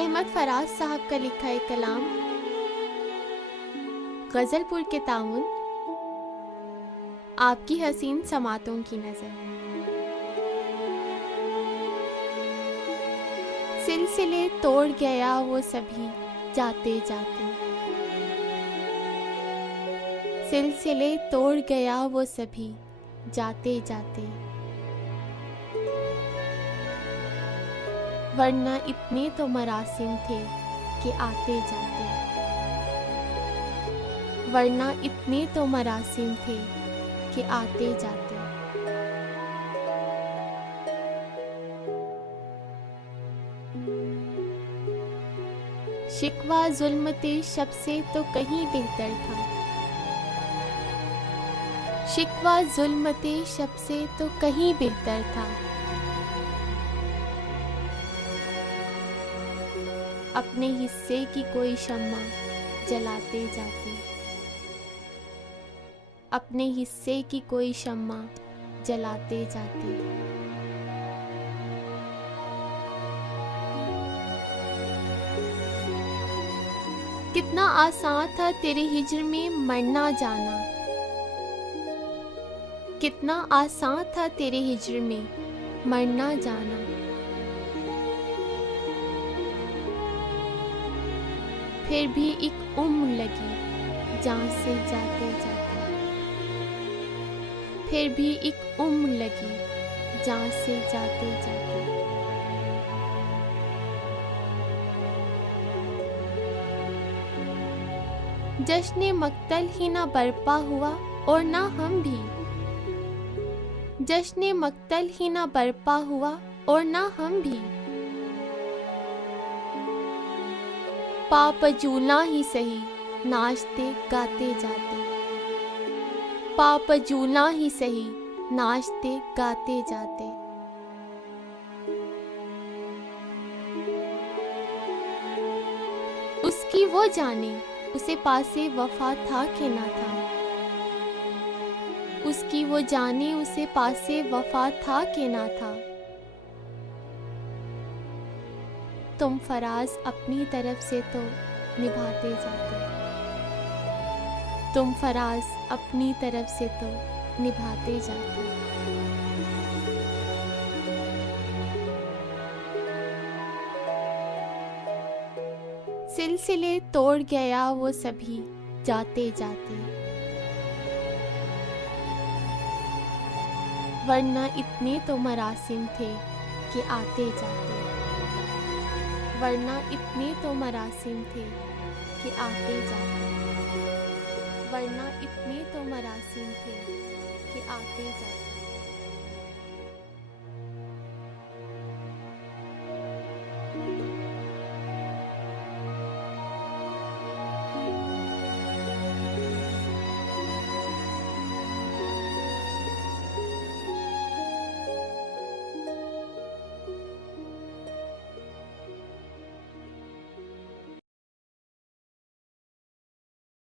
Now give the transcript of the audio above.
अहमद फराज साहब का लिखा एक कलाम गज़लपुर के ताउन, आपकी हसीन समातों की नज़र। सिलसिले तोड़ गया वो सभी जाते जाते, सिलसिले तोड़ गया वो सभी जाते जाते, वरना इतने तो मरासिम थे कि आते जाते, वरना इतने तो मरासिम थे कि आते जाते। शिकवा जुल्मते शब से तो कहीं बेहतर था, शिकवा जुल्मते शब से तो कहीं बेहतर था। अपने हिस्से की कोई शम्मा जलाते जाते, अपने हिस्से की कोई शम्मा जलाते जाते। कितना आसान था तेरे हिज्र में मरना जाना, कितना आसान था तेरे हिज्र में मरना जाना। फिर भी एक उम्र लगी जान से जाते जाते, फिर भी एक उम्र लगी जान से जाते जाते। जश्न मक्तल ही ना बरपा हुआ और ना हम भी, जश्न मक्तल ही ना बरपा हुआ और ना हम भी। पाप जूना ही सही नाचते गाते जाते, पाप जूना ही सही नाचते गाते जाते। उसकी वो जाने उसे पासे वफा था कि ना था, उसकी वो जाने उसे पासे वफा था कि ना था। तुम फराज अपनी तरफ से तो निभाते जाते, तुम फराज अपनी तरफ से तो निभाते जाते। सिलसिले तोड़ गया वो सभी जाते जाते, वरना इतने तो मरासिम थे कि आते जाते, वरना इतने तो मरासिम थे कि आते जाते, वरना इतने तो मरासिम थे कि आते जाते।